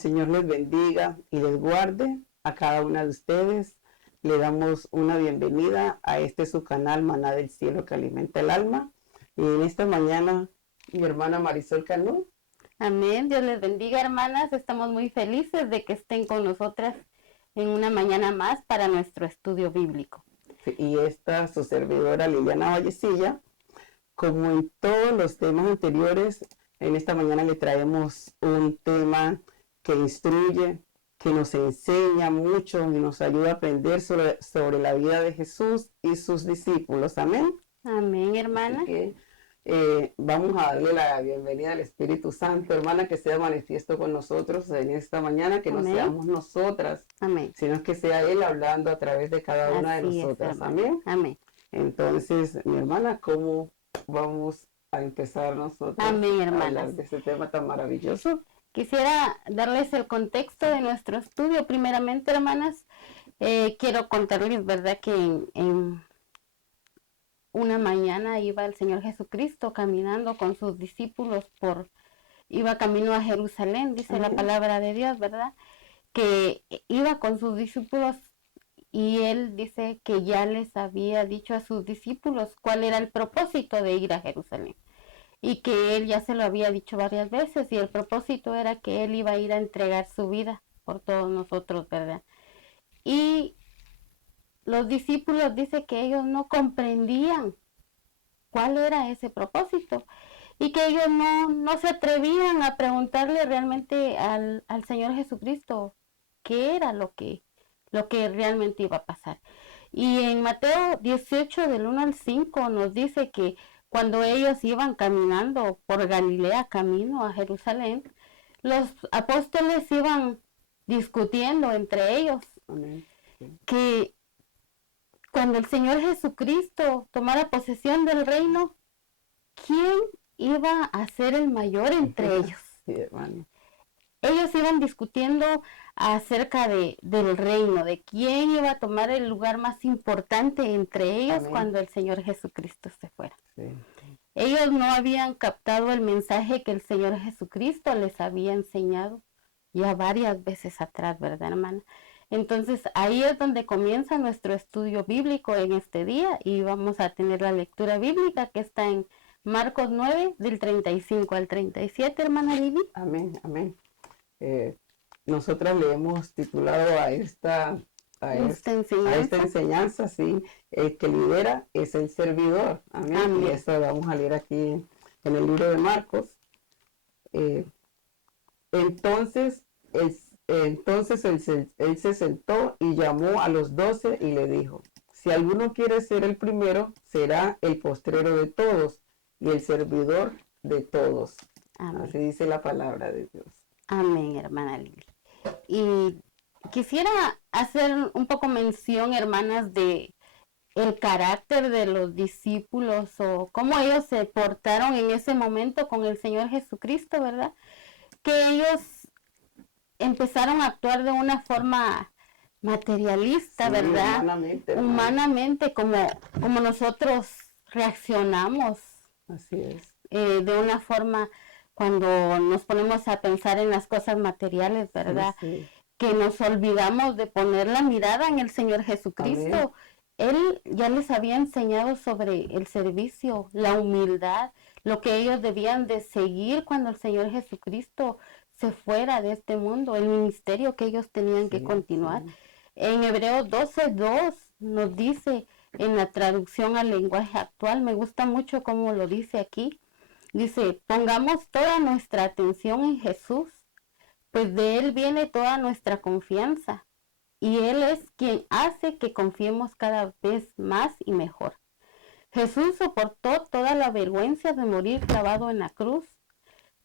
Señor les bendiga y les guarde a cada una de ustedes. Le damos una bienvenida a su canal Maná del Cielo que alimenta el alma. Y en esta mañana, mi hermana Marisol Canú. Amén. Dios les bendiga, hermanas. Estamos muy felices de que estén con nosotras en una mañana más para nuestro estudio bíblico. Y su servidora Liliana Vallecilla. Como en todos los temas anteriores, en esta mañana le traemos un tema que instruye, que nos enseña mucho y nos ayuda a aprender sobre la vida de Jesús y sus discípulos. Amén. Amén, hermana. Así que, vamos a darle la bienvenida al Espíritu Santo, hermana, que sea manifiesto con nosotros en esta mañana, que no seamos nosotras, amén, sino que sea Él hablando a través de cada una de nosotras. Amén. Amén. Entonces, mi hermana, ¿cómo vamos a empezar nosotros a hablar de este tema tan maravilloso? Quisiera darles el contexto de nuestro estudio. Primeramente, hermanas, quiero contarles, ¿verdad?, que en una mañana iba el Señor Jesucristo caminando con sus discípulos iba camino a Jerusalén, dice la palabra de Dios, ¿verdad?, que iba con sus discípulos y Él dice que ya les había dicho a sus discípulos cuál era el propósito de ir a Jerusalén. Y que Él ya se lo había dicho varias veces, y el propósito era que Él iba a ir a entregar su vida por todos nosotros, ¿verdad? Y los discípulos dice que ellos no comprendían cuál era ese propósito, y que ellos no se atrevían a preguntarle realmente al Señor Jesucristo qué era lo que realmente iba a pasar. Y en Mateo 18, del 1 al 5, nos dice que cuando ellos iban caminando por Galilea, camino a Jerusalén, los apóstoles iban discutiendo entre ellos. Amén. Que cuando el Señor Jesucristo tomara posesión del reino, ¿quién iba a ser el mayor entre ellos? Sí, hermano. Ellos iban discutiendo acerca del reino, de quién iba a tomar el lugar más importante entre ellos. Amén. Cuando el Señor Jesucristo se fuera. Sí. Ellos no habían captado el mensaje que el Señor Jesucristo les había enseñado ya varias veces atrás, ¿verdad, hermana? Entonces ahí es donde comienza nuestro estudio bíblico en este día, y vamos a tener la lectura bíblica que está en Marcos 9, del 35 al 37, hermana Lili. Amén, amén. Nosotras le hemos titulado a esta enseñanza, sí, el que lidera es el servidor. Amén. Amén. Y eso vamos a leer aquí en el libro de Marcos. Entonces él se sentó y llamó a los 12 y le dijo: si alguno quiere ser el primero, será el postrero de todos y el servidor de todos. Amén. Así dice la palabra de Dios. Amén, hermana Lili. Y quisiera hacer un poco mención, hermanas, de el carácter de los discípulos, o cómo ellos se portaron en ese momento con el Señor Jesucristo, ¿verdad? Que ellos empezaron a actuar de una forma materialista, sí, ¿verdad? Humanamente, como nosotros reaccionamos. Así es. De una forma cuando nos ponemos a pensar en las cosas materiales, ¿verdad? Sí, sí. Que nos olvidamos de poner la mirada en el Señor Jesucristo. Amén. Él ya les había enseñado sobre el servicio, la humildad, lo que ellos debían de seguir cuando el Señor Jesucristo se fuera de este mundo, el ministerio que ellos tenían que continuar. Sí. En Hebreos 12:2 nos dice, en la traducción al lenguaje actual, me gusta mucho cómo lo dice aquí, dice: pongamos toda nuestra atención en Jesús, pues de Él viene toda nuestra confianza, y Él es quien hace que confiemos cada vez más y mejor. Jesús soportó toda la vergüenza de morir clavado en la cruz,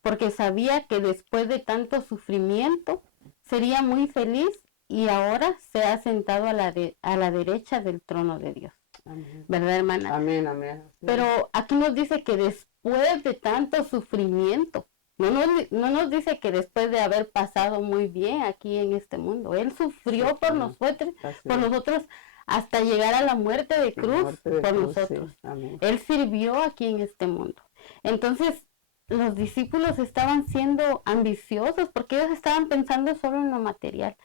porque sabía que después de tanto sufrimiento sería muy feliz, y ahora se ha sentado a la derecha del trono de Dios. Amén. ¿Verdad, hermana? Amén, amén. Pero aquí nos dice que después de tanto sufrimiento, no nos dice que después de haber pasado muy bien aquí en este mundo, Él sufrió por nosotros hasta llegar a la muerte de cruz por nosotros. Sí. Él sirvió aquí en este mundo. Entonces, los discípulos estaban siendo ambiciosos porque ellos estaban pensando solo en lo material.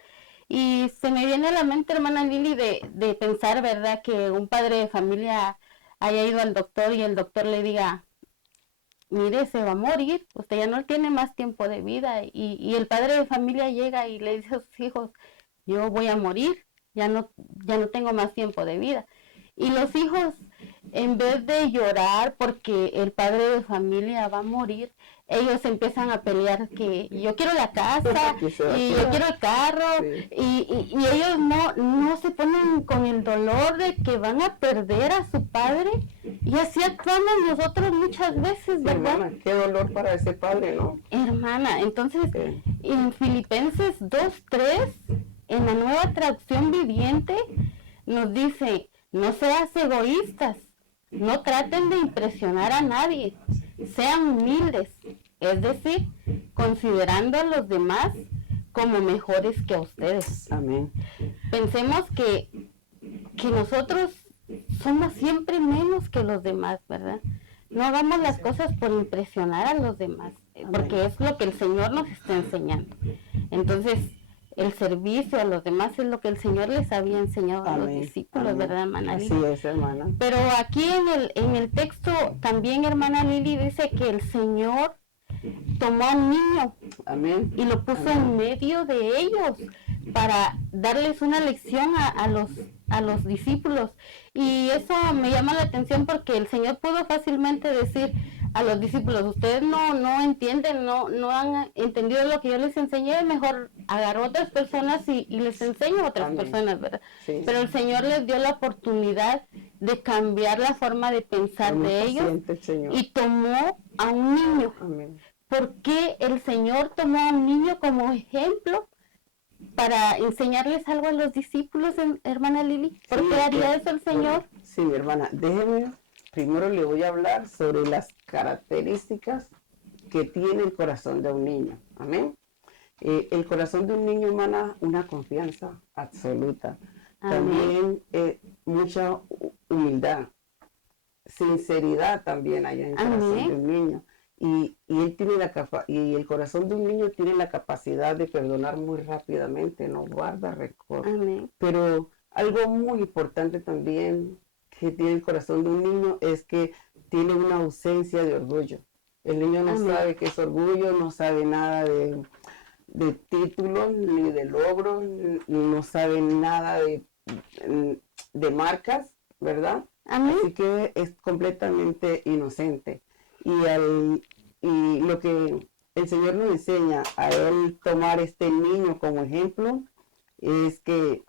Y se me viene a la mente, hermana Lili, de pensar, ¿verdad? Que un padre de familia haya ido al doctor y el doctor le diga, mire, se va a morir, usted ya no tiene más tiempo de vida. Y el padre de familia llega y le dice a sus hijos, yo voy a morir, ya no tengo más tiempo de vida. Y los hijos, en vez de llorar porque el padre de familia va a morir, ellos empiezan a pelear que yo quiero la casa y yo quiero el carro, y ellos no se ponen con el dolor de que van a perder a su padre, y así actuamos nosotros muchas veces, ¿verdad? Hermana, qué dolor para ese padre, ¿no? Hermana, entonces en Filipenses 2:3, en la Nueva Traducción Viviente, nos dice, no seas egoístas, no traten de impresionar a nadie, sean humildes, es decir, considerando a los demás como mejores que a ustedes. Amén. Pensemos que nosotros somos siempre menos que los demás, ¿verdad? No hagamos las cosas por impresionar a los demás, porque es lo que el Señor nos está enseñando. Entonces, el servicio a los demás es lo que el Señor les había enseñado a los discípulos, ¿verdad, hermana Lili? Así es, hermana. Pero aquí en el texto también, hermana Lili, dice que el Señor tomó a un niño y lo puso en medio de ellos para darles una lección a los discípulos. Y eso me llama la atención porque el Señor pudo fácilmente decir a los discípulos, ustedes no entienden, no han entendido lo que yo les enseñé, mejor agarro a otras personas y les enseño a otras personas, ¿verdad? Sí. Pero el Señor les dio la oportunidad de cambiar la forma de pensar de ellos y tomó a un niño. Amén. ¿Por qué el Señor tomó a un niño como ejemplo para enseñarles algo a los discípulos, hermana Lili? ¿Por qué haría eso el Señor? Sí, mi hermana, déjeme, primero le voy a hablar sobre las características que tiene el corazón de un niño. Amén. El corazón de un niño, hermana, una confianza absoluta. Amén. También mucha humildad, sinceridad también hay en el corazón de un niño. Y él tiene y el corazón de un niño tiene la capacidad de perdonar muy rápidamente, no guarda rencor. Amén. Pero algo muy importante también que tiene el corazón de un niño es que tiene una ausencia de orgullo. El niño no sabe qué es orgullo, no sabe nada de títulos, ni de logros, no sabe nada de marcas, ¿verdad? Amén. Así que es completamente inocente. Y lo que el Señor nos enseña a él tomar este niño como ejemplo es que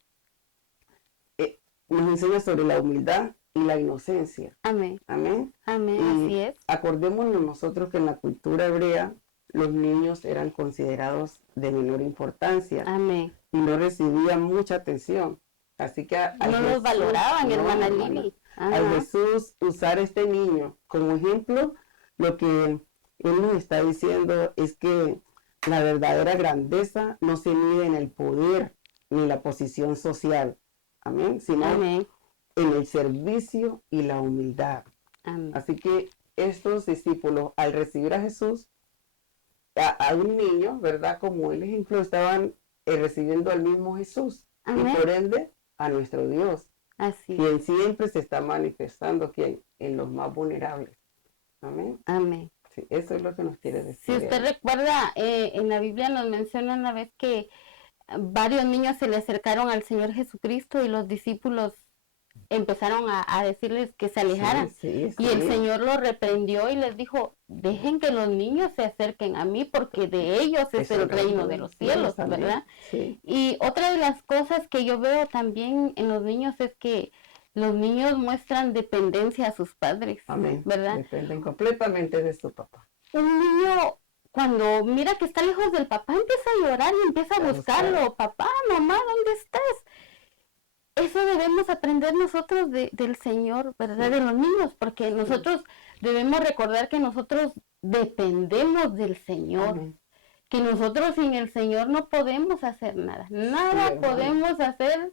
nos enseña sobre la humildad y la inocencia. Amén. Amén. Amén, así es. Acordémonos nosotros que en la cultura hebrea los niños eran considerados de menor importancia. Amén. Y no recibían mucha atención. Así que no los valoraban, hermana Lili. A Jesús usar este niño como ejemplo, lo que él nos está diciendo es que la verdadera grandeza no se mide en el poder ni la posición social, amén, sino en el servicio y la humildad. Amén. Así que estos discípulos, al recibir a Jesús, a un niño, ¿verdad? Como el ejemplo, estaban recibiendo al mismo Jesús. Amén. Y por ende, a nuestro Dios. Así. Quien siempre se está manifestando en los más vulnerables. Amén. Amén. Sí, eso es lo que nos quiere decir. Si usted recuerda, en la Biblia nos menciona una vez que varios niños se le acercaron al Señor Jesucristo y los discípulos empezaron a decirles que se alejaran. Y el Señor los reprendió y les dijo, dejen que los niños se acerquen a mí porque de ellos es el reino de los cielos, ¿verdad? Sí. Y otra de las cosas que yo veo también en los niños es que los niños muestran dependencia a sus padres, Amén. ¿verdad? Dependen completamente de su papá. Un niño cuando mira que está lejos del papá empieza a llorar y empieza a buscarlo. Papá, mamá, ¿dónde estás? Eso debemos aprender nosotros del Señor, ¿verdad? De los niños, porque nosotros debemos recordar que nosotros dependemos del Señor. Amén. Que nosotros sin el Señor no podemos hacer nada. Nada podemos hacer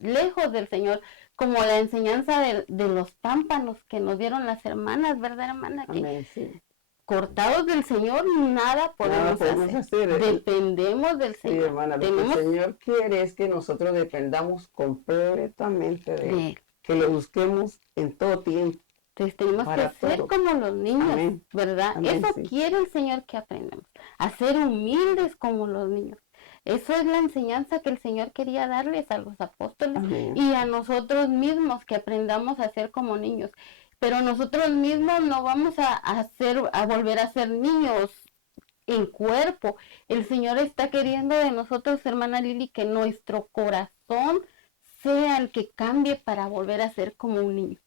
lejos del Señor. Como la enseñanza de los pámpanos que nos dieron las hermanas, ¿verdad, hermana? Amén, sí. cortados del Señor, nada podemos hacer. Dependemos del Señor. Sí, hermana, lo que el Señor quiere es que nosotros dependamos completamente de Él. Que lo busquemos en todo tiempo. Entonces tenemos que ser como los niños, amén, ¿verdad? Amén, eso sí. quiere el Señor que aprendamos, a ser humildes como los niños. Eso es la enseñanza que el Señor quería darles a los apóstoles amén. Y a nosotros mismos, que aprendamos a ser como niños. Pero nosotros mismos no vamos a volver a ser niños en cuerpo. El Señor está queriendo de nosotros, hermana Lili, que nuestro corazón sea el que cambie para volver a ser como un niño.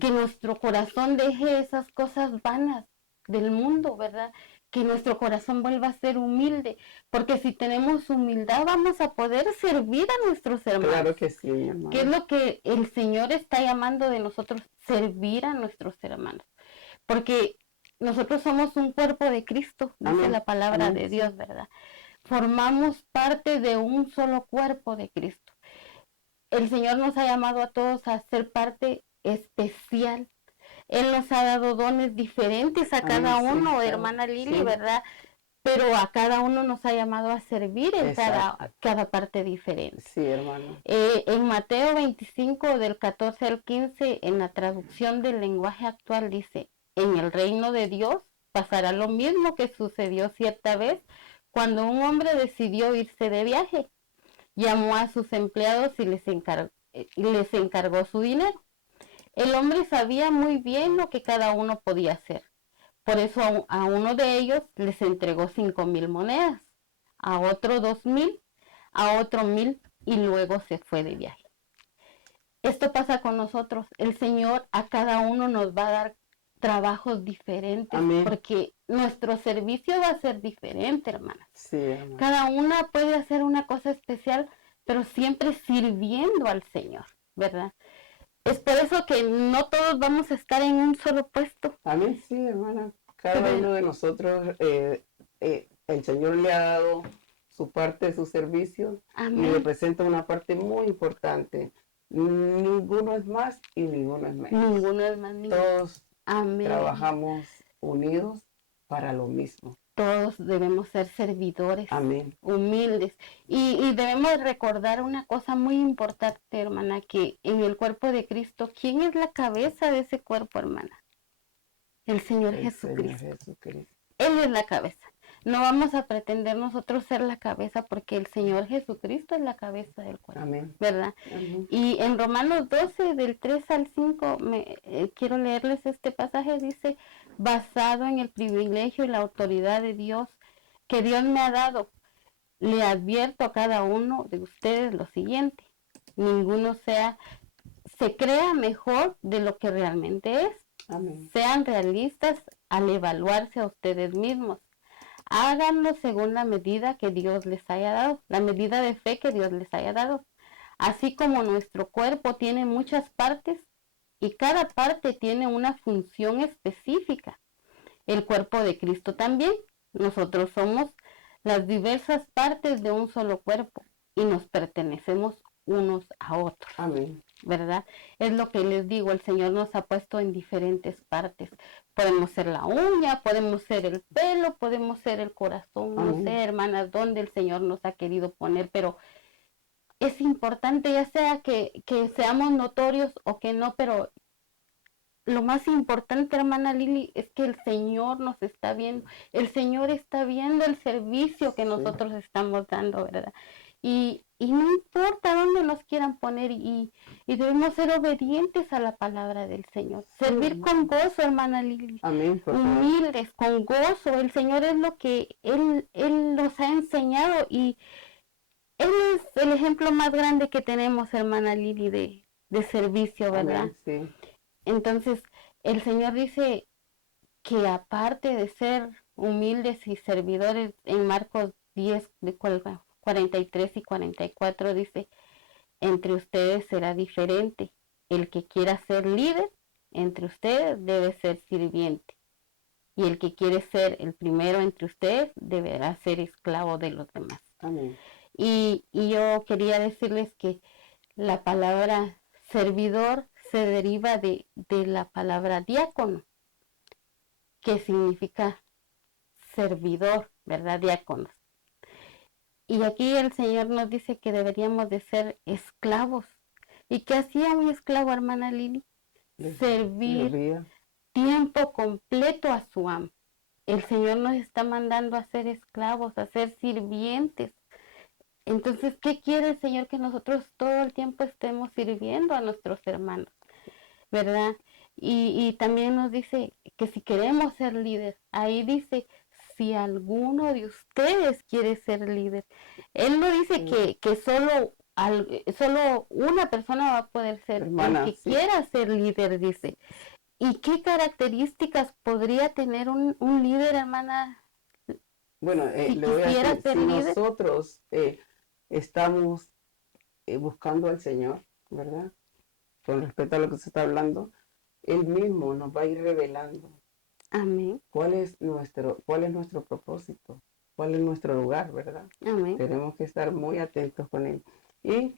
Que nuestro corazón deje esas cosas vanas del mundo, ¿verdad? Que nuestro corazón vuelva a ser humilde, porque si tenemos humildad vamos a poder servir a nuestros hermanos. Claro que sí, mi hermano. ¿Qué es lo que el Señor está llamando de nosotros? Servir a nuestros hermanos. Porque nosotros somos un cuerpo de Cristo, dice amén, la palabra amén. de Dios, ¿verdad? Formamos parte de un solo cuerpo de Cristo. El Señor nos ha llamado a todos a ser parte especial. Él nos ha dado dones diferentes a cada uno, sí, hermana Lili, sí. ¿verdad? Pero a cada uno nos ha llamado a servir en cada parte diferente. Sí, hermano. En Mateo 25, del 14 al 15, en la traducción del lenguaje actual, dice: en el reino de Dios pasará lo mismo que sucedió cierta vez cuando un hombre decidió irse de viaje. Llamó a sus empleados y les encargó su dinero. El hombre sabía muy bien lo que cada uno podía hacer. Por eso a uno de ellos les entregó 5,000 monedas, a otro 2,000, a otro 1,000 y luego se fue de viaje. Esto pasa con nosotros. El Señor a cada uno nos va a dar trabajos diferentes. Amén. Porque nuestro servicio va a ser diferente, hermana. Sí, hermana. Cada una puede hacer una cosa especial, pero siempre sirviendo al Señor, ¿verdad? Es por eso que no todos vamos a estar en un solo puesto. Amén, sí, hermana. Cada uno de nosotros, el Señor le ha dado su parte de su servicio. Amén. Y representa una parte muy importante. Ninguno es más y ninguno es menos. Ninguno es más ni Todos Amén. Trabajamos unidos para lo mismo. Todos debemos ser servidores, amén, humildes. Y debemos recordar una cosa muy importante, hermana, que en el cuerpo de Cristo, ¿quién es la cabeza de ese cuerpo, hermana? El Señor Jesucristo. Él es la cabeza. No vamos a pretender nosotros ser la cabeza porque el Señor Jesucristo es la cabeza del cuerpo. Amén. ¿Verdad? Amén. Y en Romanos 12, del 3 al 5, quiero leerles este pasaje. Dice: basado en el privilegio y la autoridad de Dios que Dios me ha dado, le advierto a cada uno de ustedes lo siguiente: ninguno se crea mejor de lo que realmente es. Amén. Sean realistas al evaluarse a ustedes mismos. Háganlo según la medida que Dios les haya dado, la medida de fe que Dios les haya dado. Así como nuestro cuerpo tiene muchas partes y cada parte tiene una función específica, el cuerpo de Cristo también. Nosotros somos las diversas partes de un solo cuerpo y nos pertenecemos unos a otros. Amén. ¿Verdad? Es lo que les digo, el Señor nos ha puesto en diferentes partes. Podemos ser la uña, podemos ser el pelo, podemos ser el corazón, no sé, hermanas, dónde el Señor nos ha querido poner, pero es importante, ya sea que seamos notorios o que no, pero lo más importante, hermana Lili, es que el Señor nos está viendo, el Señor está viendo el servicio que nosotros estamos dando, ¿verdad? Y no importa dónde nos quieran poner y debemos ser obedientes a la palabra del Señor. Servir con gozo, hermana Lili. Amén. Humildes, con gozo. El Señor es lo que Él nos ha enseñado y Él es el ejemplo más grande que tenemos, hermana Lili, de servicio, ¿verdad? Amén, sí. Entonces, el Señor dice que aparte de ser humildes y servidores, en Marcos 10, de 43 y 44 dice: entre ustedes será diferente. El que quiera ser líder entre ustedes debe ser sirviente. Y el que quiere ser el primero entre ustedes deberá ser esclavo de los demás. Amén. Y yo quería decirles que la palabra servidor se deriva de la palabra diácono. que significa servidor, ¿verdad? Diáconos. Y aquí el Señor nos dice que deberíamos de ser esclavos. ¿Y qué hacía un esclavo, hermana Lili? Servir Servía. tiempo completo a su amo. El Señor nos está mandando a ser esclavos, a ser sirvientes. Entonces, ¿qué quiere el Señor? Que nosotros todo el tiempo estemos sirviendo a nuestros hermanos, ¿verdad? Y también nos dice que si queremos ser líder, ahí dice, si alguno de ustedes quiere ser líder. Él no dice que solo una persona va a poder ser, Hermana, el que sí. quiera ser líder, dice. ¿Y qué características podría tener un líder, hermana? Bueno, Si le voy a quisiera decir, ser si líder. nosotros estamos buscando al Señor, ¿verdad? Con respecto a lo que se está hablando, Él mismo nos va a ir revelando Amén. cuál es nuestro propósito, cuál es nuestro lugar, ¿verdad? Amén. Tenemos que estar muy atentos con Él. Y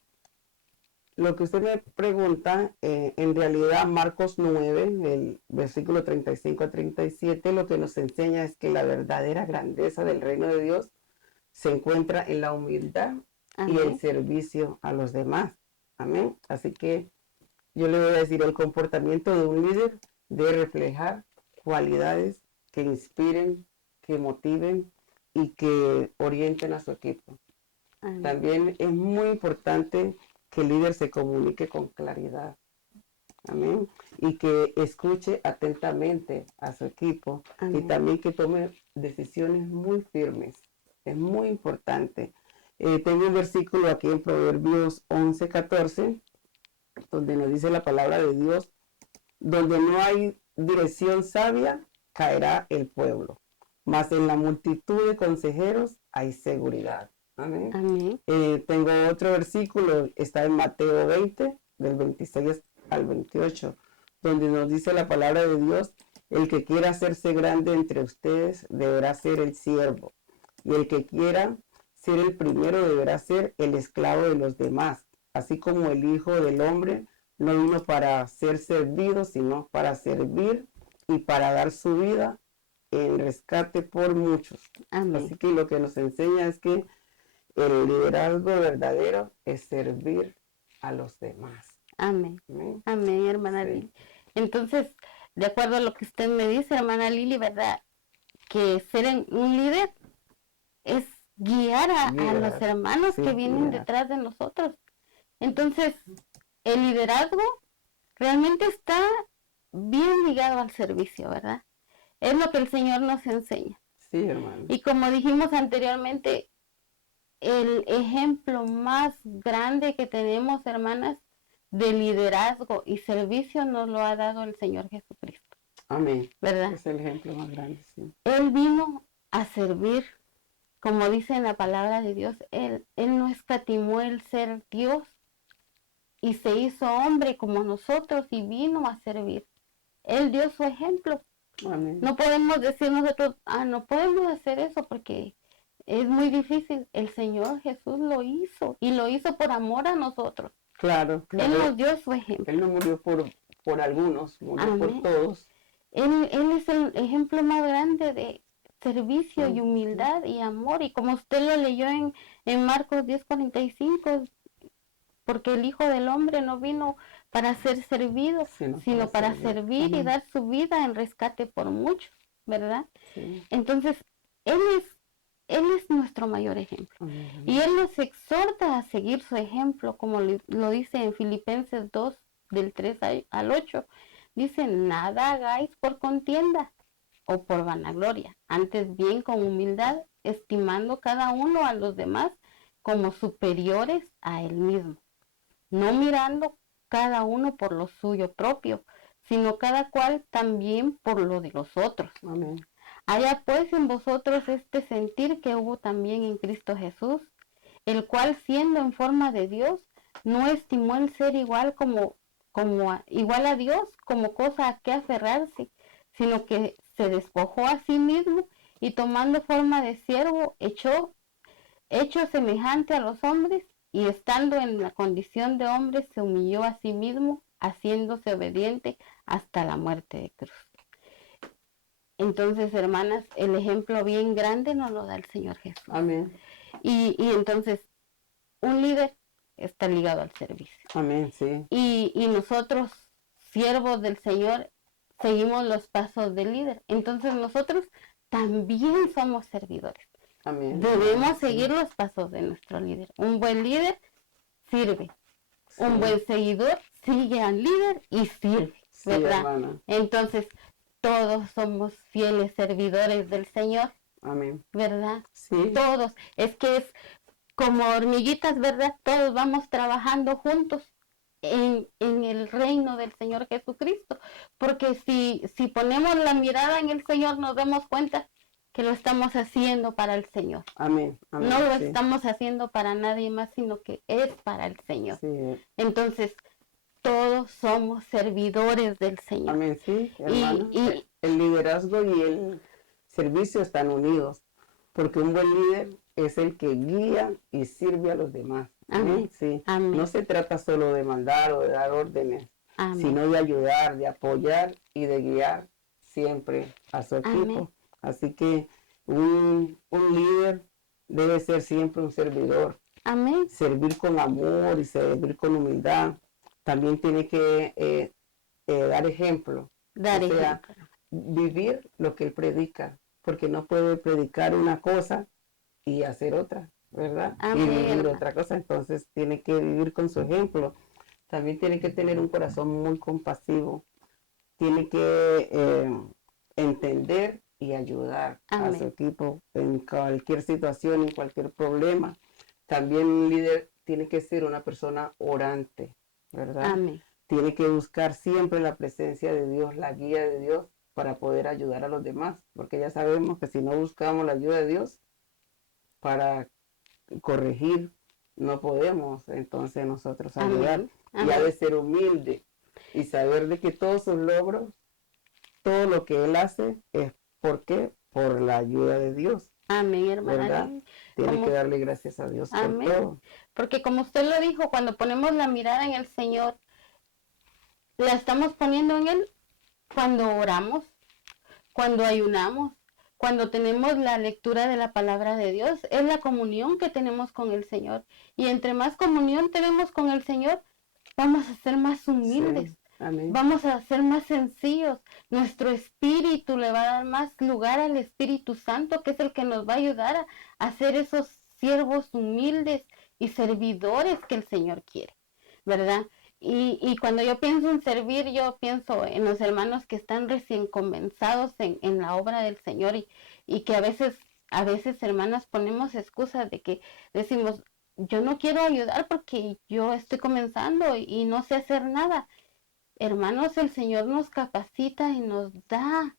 lo que usted me pregunta, en realidad Marcos 9, el versículo 35 a 37, lo que nos enseña es que la verdadera grandeza del reino de Dios se encuentra en la humildad y el Amén. servicio a los demás. Amén. Así que yo le voy a decir, el comportamiento de un líder debe reflejar cualidades que inspiren, que motiven y que orienten a su equipo. Amén. También es muy importante que el líder se comunique con claridad. Amén. Y que escuche atentamente a su equipo. Amén. Y también que tome decisiones muy firmes. Es muy importante. Tengo un versículo aquí en Proverbios 11:14, donde nos dice la palabra de Dios, donde no hay dirección sabia, caerá el pueblo, mas en la multitud de consejeros hay seguridad. Amén. Amén. Tengo otro versículo, está en Mateo 20, del 26 al 28, donde nos dice la palabra de Dios, el que quiera hacerse grande entre ustedes deberá ser el siervo, y el que quiera ser el primero deberá ser el esclavo de los demás, así como el Hijo del Hombre no vino para ser servido, sino para servir y para dar su vida en rescate por muchos. Amén. Así que lo que nos enseña es que el liderazgo verdadero es servir a los demás. Amén. Amén. Amén, hermana Sí. Lili. Entonces, de acuerdo a lo que usted me dice, hermana Lili, ¿verdad? Que ser un líder es guiar a los hermanos sí, que vienen guiar. detrás de nosotros. Entonces, el liderazgo realmente está bien ligado al servicio, ¿verdad? Es lo que el Señor nos enseña. Sí, hermano. Y como dijimos anteriormente, el ejemplo más grande que tenemos, hermanas, de liderazgo y servicio nos lo ha dado el Señor Jesucristo. Amén. ¿Verdad? Es el ejemplo más grande, sí. Él vino a servir, como dice en la palabra de Dios, Él no escatimó el ser Dios y se hizo hombre como nosotros y vino a servir. Él dio su ejemplo. Amén. No podemos decir nosotros, no podemos hacer eso porque es muy difícil. El Señor Jesús lo hizo y lo hizo por amor a nosotros. Claro, claro. Él nos dio su ejemplo. Él no murió por algunos, murió Amén. por todos. Él es el ejemplo más grande de servicio y humildad y amor. Y como usted lo leyó en Marcos 10:45, porque el Hijo del Hombre no vino para ser servido, sino para servir y dar su vida en rescate por muchos, ¿verdad? Sí. Entonces, Él es nuestro mayor ejemplo. Y Él nos exhorta a seguir su ejemplo, como lo dice en Filipenses 2, del 3 al 8. Dice, nada hagáis por contienda o por vanagloria, antes bien con humildad, estimando cada uno a los demás como superiores a él mismo, no mirando cada uno por lo suyo propio, sino cada cual también por lo de los otros. Amén. Haya pues en vosotros este sentir que hubo también en Cristo Jesús, el cual siendo en forma de Dios, no estimó el ser igual igual a Dios como cosa a que aferrarse, sino que se despojó a sí mismo y tomando forma de siervo, hecho semejante a los hombres, y estando en la condición de hombre, se humilló a sí mismo, haciéndose obediente hasta la muerte de cruz. Entonces, hermanas, el ejemplo bien grande nos lo da el Señor Jesús. Amén. Y entonces, un líder está ligado al servicio. Amén, sí. Y nosotros, siervos del Señor, seguimos los pasos del líder. Entonces, nosotros también somos servidores. Amén. Debemos Sí. seguir los pasos de nuestro líder. Un buen líder sirve. Sí. Un buen seguidor sigue al líder y sirve, Sí, ¿verdad? hermana. Entonces, todos somos fieles servidores del Señor, Amén. ¿verdad? Sí. Todos. Es que es como hormiguitas, ¿verdad? Todos vamos trabajando juntos en el reino del Señor Jesucristo. Porque si ponemos la mirada en el Señor, nos damos cuenta que lo estamos haciendo para el Señor. Amén. Amén. No lo Sí. estamos haciendo para nadie más, sino que es para el Señor. Sí. Entonces, todos somos servidores del Señor. Amén, sí, hermana. Y el liderazgo y el servicio están unidos, porque un buen líder es el que guía y sirve a los demás. Amén. Sí. Amén. No se trata solo de mandar o de dar órdenes, Amén. sino de ayudar, de apoyar y de guiar siempre a su equipo. Amén. Así que un líder debe ser siempre un servidor. Amén. Servir con amor y servir con humildad. También tiene que dar ejemplo. Dar O sea, ejemplo. vivir lo que él predica, porque no puede predicar una cosa y hacer otra, ¿verdad? Amén, Y vivir hermana. otra cosa, entonces tiene que vivir con su ejemplo. También tiene que tener un corazón muy compasivo, tiene que entender y ayudar a su Amén. equipo en cualquier situación, en cualquier problema. También un líder tiene que ser una persona orante, ¿verdad? Amén. Tiene que buscar siempre la presencia de Dios, la guía de Dios para poder ayudar a los demás, porque ya sabemos que si no buscamos la ayuda de Dios para corregir, no podemos entonces nosotros ayudar. Amén. Y ha Amén. de ser humilde y saber de que todos sus logros, todo lo que él hace es ¿por qué? Por la ayuda de Dios, Amén, hermana ¿verdad? Lili. Tiene Como- que darle gracias a Dios Amén. por todo. Porque como usted lo dijo, cuando ponemos la mirada en el Señor, la estamos poniendo en Él cuando oramos, cuando ayunamos, cuando tenemos la lectura de la palabra de Dios. Es la comunión que tenemos con el Señor. Y entre más comunión tenemos con el Señor, vamos a ser más humildes. Sí. Amén. Vamos a ser más sencillos. Nuestro espíritu le va a dar más lugar al Espíritu Santo, que es el que nos va a ayudar a ser esos siervos humildes y servidores que el Señor quiere, ¿verdad? Y cuando yo pienso en servir, yo pienso en los hermanos que están recién comenzados en la obra del Señor y que a veces, hermanas, ponemos excusas de que decimos, yo no quiero ayudar porque yo estoy comenzando y no sé hacer nada. Hermanos, el Señor nos capacita y nos da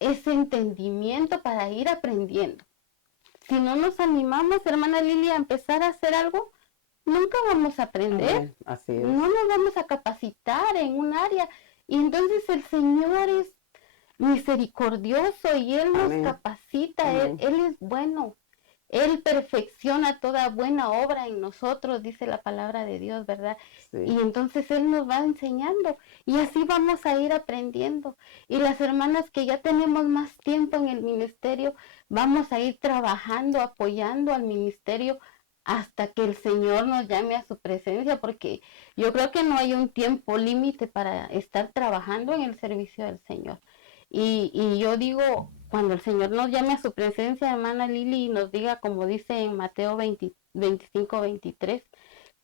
ese entendimiento para ir aprendiendo. Si no nos animamos, hermana Lilia, a empezar a hacer algo, nunca vamos a aprender. Amén. Así es. No nos vamos a capacitar en un área. Y entonces el Señor es misericordioso y Él nos Amén. capacita. Amén. Él es bueno. Él perfecciona toda buena obra en nosotros, dice la palabra de Dios, ¿verdad? Sí. Y entonces Él nos va enseñando y así vamos a ir aprendiendo. Y las hermanas que ya tenemos más tiempo en el ministerio, vamos a ir trabajando, apoyando al ministerio hasta que el Señor nos llame a su presencia, porque yo creo que no hay un tiempo límite para estar trabajando en el servicio del Señor. Y yo digo, cuando el Señor nos llame a su presencia, hermana Lili, y nos diga, como dice en Mateo 25, 23,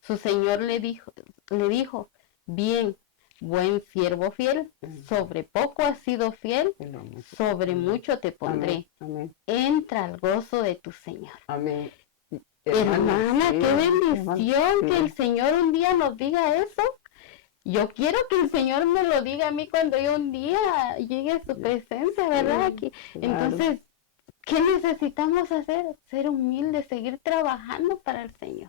su Señor le dijo, bien, buen siervo fiel, sobre poco has sido fiel, sobre mucho te pondré. Amén. Entra al gozo de tu Señor. Amén. Hermana, sí, qué bendición sí. que el Señor un día nos diga eso. Yo quiero que el Señor me lo diga a mí cuando yo un día llegue a su presencia, ¿verdad? Sí, claro. Entonces, ¿qué necesitamos hacer? Ser humildes, seguir trabajando para el Señor,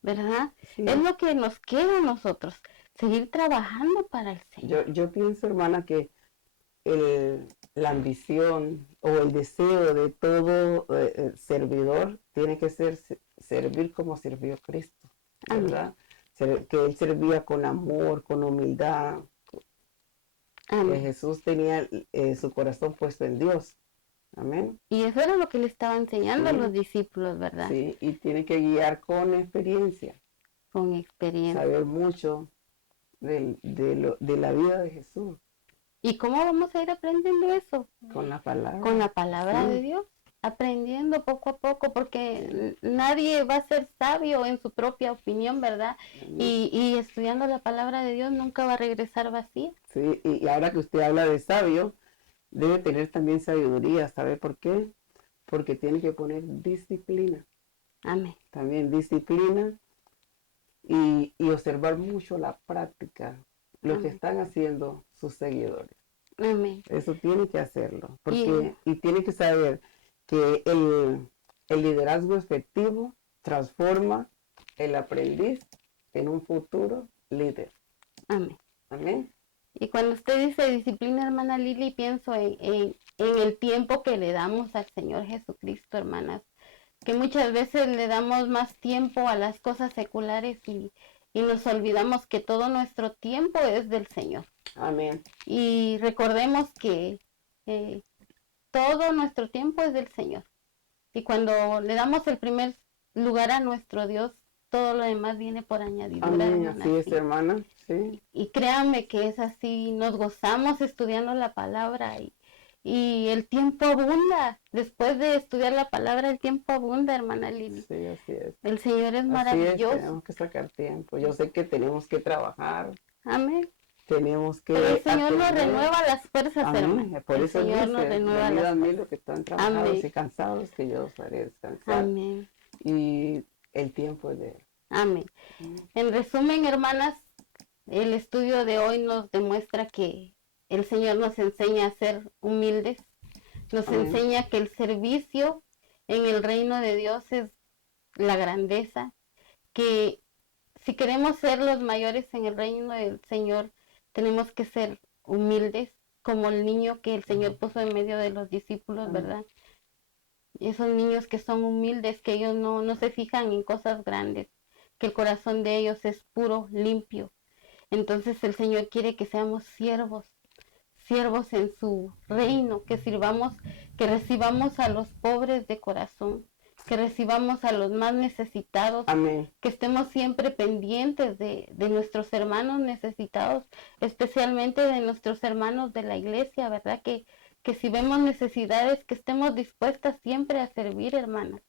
¿verdad? Sí. Es lo que nos queda a nosotros, seguir trabajando para el Señor. Yo pienso, hermana, que la ambición o el deseo de todo servidor tiene que ser servir como sirvió Cristo, ¿verdad? Que Él servía con amor, con humildad, Amén. Jesús tenía su corazón puesto en Dios. Amén. Y eso era lo que le estaba enseñando a Sí. los discípulos, ¿verdad? Sí, y tiene que guiar con experiencia, Con experiencia. saber mucho de la vida de Jesús, ¿Y cómo vamos a ir aprendiendo eso? con la palabra. Con la palabra Sí. de Dios, aprendiendo poco a poco, porque nadie va a ser sabio en su propia opinión, ¿verdad? Y estudiando la palabra de Dios nunca va a regresar vacía. Sí, y ahora que usted habla de sabio, debe tener también sabiduría, ¿sabe por qué? Porque tiene que poner disciplina, Amén. también disciplina y observar mucho la práctica, lo que Amén. están haciendo sus seguidores. Amén. Eso tiene que hacerlo, porque y tiene que saber que el liderazgo efectivo transforma el aprendiz en un futuro líder. Amén. Amén. Y cuando usted dice disciplina, hermana Lili, pienso en el tiempo que le damos al Señor Jesucristo, hermanas, que muchas veces le damos más tiempo a las cosas seculares y nos olvidamos que todo nuestro tiempo es del Señor. Amén. Y recordemos que todo nuestro tiempo es del Señor. Y cuando le damos el primer lugar a nuestro Dios, todo lo demás viene por añadidura. Amén, hermana, así es, sí. hermana. Sí. Y créanme que es así, nos gozamos estudiando la palabra y el tiempo abunda. Después de estudiar la palabra, el tiempo abunda, hermana Lili. Sí, así es. El Señor es Así maravilloso. es, tenemos que sacar tiempo. Yo sé que tenemos que trabajar, Amén. tenemos que Pero el Señor nos atender. renueva las fuerzas, Amén. hermano. Por El eso Señor dice, nos renueva venid a las mí fuerzas. los que están trabajados Amén. y cansados, que yo os haré descansar. Amén. Y el tiempo es de Él. Amén. En resumen, hermanas, el estudio de hoy nos demuestra que el Señor nos enseña a ser humildes, nos Amén. enseña que el servicio en el reino de Dios es la grandeza, que si queremos ser los mayores en el reino del Señor, tenemos que ser humildes, como el niño que el Señor puso en medio de los discípulos, ¿verdad? Esos niños que son humildes, que ellos no se fijan en cosas grandes, que el corazón de ellos es puro, limpio. Entonces el Señor quiere que seamos siervos en su reino, que sirvamos, que recibamos a los pobres de corazón, que recibamos a los más necesitados. Amén. Que estemos siempre pendientes de nuestros hermanos necesitados, especialmente de nuestros hermanos de la iglesia, ¿verdad? Que si vemos necesidades, que estemos dispuestas siempre a servir, hermanas.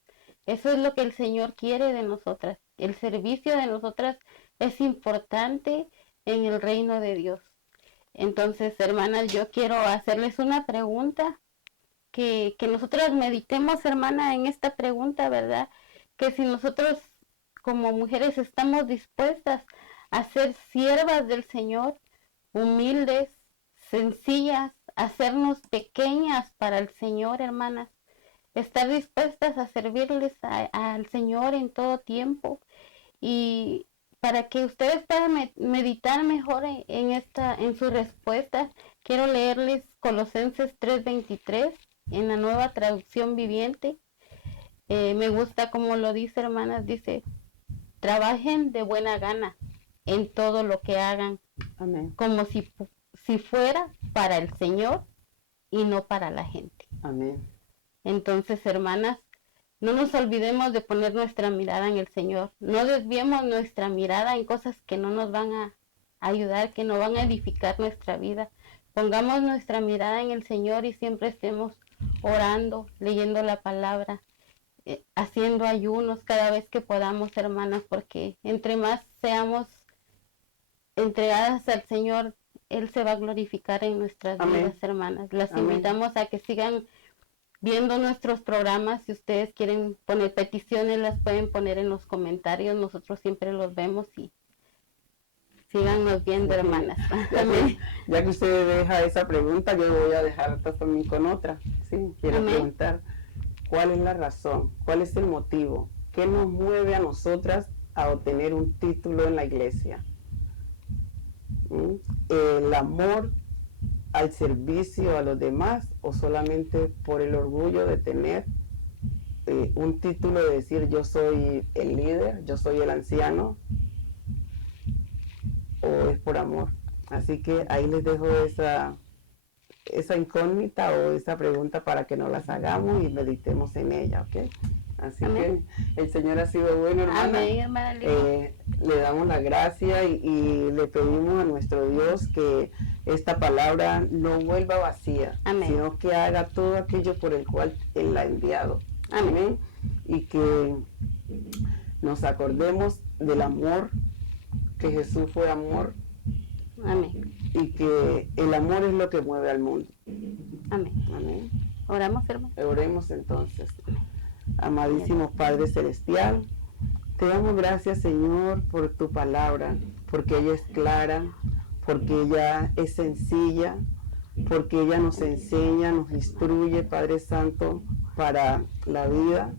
Eso es lo que el Señor quiere de nosotras. El servicio de nosotras es importante en el reino de Dios. Entonces, hermanas, yo quiero hacerles una pregunta, que nosotros meditemos, hermana, en esta pregunta, ¿verdad? Que si nosotros como mujeres estamos dispuestas a ser siervas del Señor, humildes, sencillas, hacernos pequeñas para el Señor, hermanas, estar dispuestas a servirles al Señor en todo tiempo. Y para que ustedes puedan meditar mejor en su respuesta, quiero leerles Colosenses 3:23 en la Nueva Traducción Viviente. Me gusta como lo dice, hermanas, dice: trabajen de buena gana en todo lo que hagan. Amén. Como si fuera para el Señor y no para la gente. Amén. Entonces, hermanas, no nos olvidemos de poner nuestra mirada en el Señor. No desviemos nuestra mirada en cosas que no nos van a ayudar, que no van a edificar nuestra vida. Pongamos nuestra mirada en el Señor y siempre estemos orando, leyendo la palabra, haciendo ayunos cada vez que podamos, hermanas, porque entre más seamos entregadas al Señor, Él se va a glorificar en nuestras vidas, hermanas. Las invitamos a que sigan viendo nuestros programas. Si ustedes quieren poner peticiones, las pueden poner en los comentarios. Nosotros siempre los vemos y síganos viendo, hermanas. Ya que usted deja esa pregunta, yo voy a dejar también con otra. Sí, quiero preguntar, ¿cuál es la razón? ¿Cuál es el motivo? ¿Qué nos mueve a nosotras a obtener un título en la iglesia? ¿El amor al servicio a los demás o solamente por el orgullo de tener un título, de decir yo soy el líder, yo soy el anciano, o es por amor? Así que ahí les dejo esa incógnita o esa pregunta para que nos las hagamos y meditemos en ella, ¿ok? Así Amén. que el Señor ha sido bueno, hermana. Amén, hermana Lili. Le damos la gracia y le pedimos a nuestro Dios que esta palabra no vuelva vacía, Amén. sino que haga todo aquello por el cual Él la ha enviado. Amén. Y que nos acordemos del amor, que Jesús fue amor. Amén. Y que el amor es lo que mueve al mundo. Amén. Amén. Oramos, hermano. Oremos entonces. Amadísimo Padre Celestial, te damos gracias, Señor, por tu palabra, porque ella es clara, porque ella es sencilla, porque ella nos enseña, nos instruye, Padre Santo, para la vida.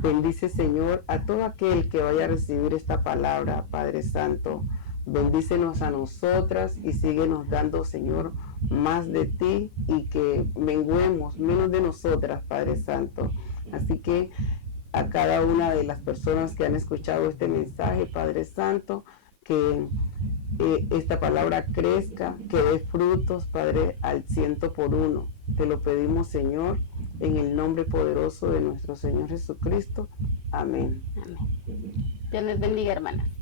Bendice, Señor, a todo aquel que vaya a recibir esta palabra, Padre Santo. Bendícenos a nosotras y síguenos dando, Señor, más de ti y que menguemos menos de nosotras, Padre Santo. Así que a cada una de las personas que han escuchado este mensaje, Padre Santo, que esta palabra crezca, que dé frutos, Padre, al 100 por 1. Te lo pedimos, Señor, en el nombre poderoso de nuestro Señor Jesucristo. Amén. Amén. Dios les bendiga, hermanas.